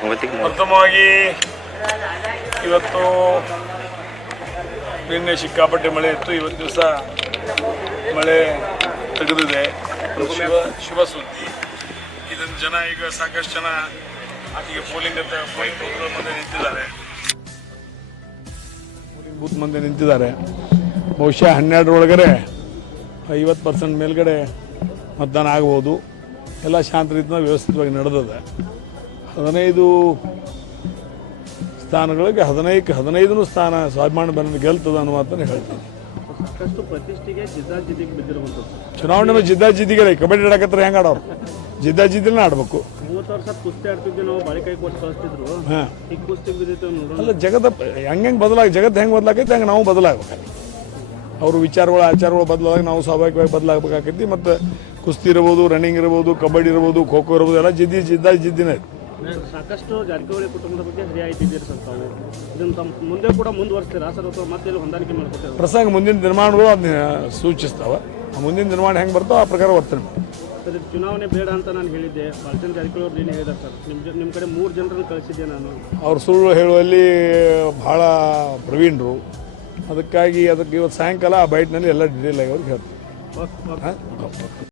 ಪ್ರಥಮವಾಗಿ ಇವತ್ತು ನಿನ್ನೆ ಸಿಕ್ಕಾಪಟ್ಟೆ ಮಳೆ ಇತ್ತು. ಇವತ್ತು ದಿವಸ ಮಳೆ ತೆಗೆದಿದೆ. ಶುಭ ಶುಭ ಸುದ್ದಿ. ಇದನ್ನು ಜನ ಈಗ ಸಾಕಷ್ಟು ಜನ ಈಗ ಪೋಲಿಂಗ್ ಅಂತ ಪೋಲಿಂಗ್ ಮುಂದೆ ನಿಂತಿದ್ದಾರೆ. ಪೋಲಿಂಗ್ ಬೂತ್ ಮುಂದೆ ನಿಂತಿದ್ದಾರೆ. ಬಹುಶಃ ಹನ್ನೆರಡರೊಳಗಡೆ ಐವತ್ತು ಪರ್ಸೆಂಟ್ ಮೇಲ್ಗಡೆ ಮತದಾನ ಆಗ್ಬೋದು. ಎಲ್ಲ ಶಾಂತ ರೀತಿಯ ವ್ಯವಸ್ಥಿತವಾಗಿ ನಡೆದಿದೆ. ಹದಿನೈದು ಸ್ಥಾನಗಳಿಗೆ ಹದಿನೈದು ಹದಿನೈದನೂ ಸ್ಥಾನ ಸ್ವಾಭಿಮಾನ ಬಂದ ಗೆಲ್ತದ ಅನ್ನುವ ಮಾತನ್ನು ಹೇಳ್ತೀನಿ ಚುನಾವಣೆ ಜಿದ್ದಾಜಿದ್ದಿಗೆ ಕಬಡ್ಡಿ ಆಡಕತ್ರ ಹೆಂಗೆ ಆಡೋರು? ಜಿದ್ದಾಜಿದ್ದಿಲ್ಲ ಆಡ್ಬೇಕು. ಅಲ್ಲ ಜಗತ್ತ ಹೆಂಗೆ ಹೆಂಗೆ ಬದಲಾಗ ಜಗತ್ ಹೆಂಗೆ ಬದಲಾಗೈತೆ ಹಂಗೆ ನಾವು ಬದಲಾಗಬೇಕು. ಅವ್ರ ವಿಚಾರಗಳು ಆಚಾರಗಳು ಬದಲಾದಾಗ ನಾವು ಸ್ವಾಭಾವಿಕವಾಗಿ ಬದಲಾಗಬೇಕಾಗೈತಿ ಮತ್ತು ಕುಸ್ತಿ ಇರ್ಬೋದು ರನ್ನಿಂಗ್ ಇರ್ಬೋದು ಕಬಡ್ಡಿ ಇರ್ಬೋದು ಖೋ ಖೋ ಇರ್ಬೋದು ಎಲ್ಲ ಜಿದ್ದಿ ಜಿದ್ದ ಜಿದ್ದಿನೇ ಸಾಕಷ್ಟು ಜಾರಕಿಹೊಳಿ ಕುಟುಂಬದ ಬಗ್ಗೆ ರಿಯಾಯಿತಿ ಇದ್ದೀರಿ ಸರ್ ತಾವು. ಇದನ್ನು ತಮ್ಮ ಮುಂದೆ ಕೂಡ ಮುಂದುವರಿಸ್ತೀರಾ? ಸರ್ ಅಥವಾ ಮತ್ತೆ ಇಲ್ಲಿ ಹೊಂದಾಣಿಕೆ ಮಾಡ್ಕೊತೀರಾ? ಪ್ರಸಂಗ ಮುಂದಿನ ನಿರ್ಮಾಣಗಳು ಅದನ್ನ ಸೂಚಿಸ್ತಾವೆ. ಆ ಮುಂದಿನ ನಿರ್ಮಾಣ ಹೆಂಗೆ ಬರ್ತೋ ಆ ಪ್ರಕಾರ ವರ್ತನೆ. ಸರ್ ಇದು ಚುನಾವಣೆ ಬೇಡ ಅಂತ ನಾನು ಹೇಳಿದ್ದೆ. ಬಾಲಚಂದ್ರ ಜಾರಕಿಹೊಳಿ ಅವ್ರು ಏನು ಹೇಳಿದ್ದಾರೆ ಸರ್. ನಿಮ್ಮ ನಿಮ್ಮ ಕಡೆ ಮೂರು ಜನರನ್ನು ಕಳಿಸಿದ್ದೆ ನಾನು. ಅವ್ರು ಸುಳ್ಳು ಹೇಳುವಲ್ಲಿ ಭಾಳ ಪ್ರವೀಣರು. ಅದಕ್ಕಾಗಿ ಅದಕ್ಕೆ ಇವತ್ತು ಸಾಯಂಕಾಲ ಆ ಬೈಟ್ನಲ್ಲಿ ಎಲ್ಲ ಡೀಟೇಲ್ ಆಗಿ ಅವ್ರಿಗೆ ಹೇಳ್ತೀನಿ. Okay okay. ಹಾಂ?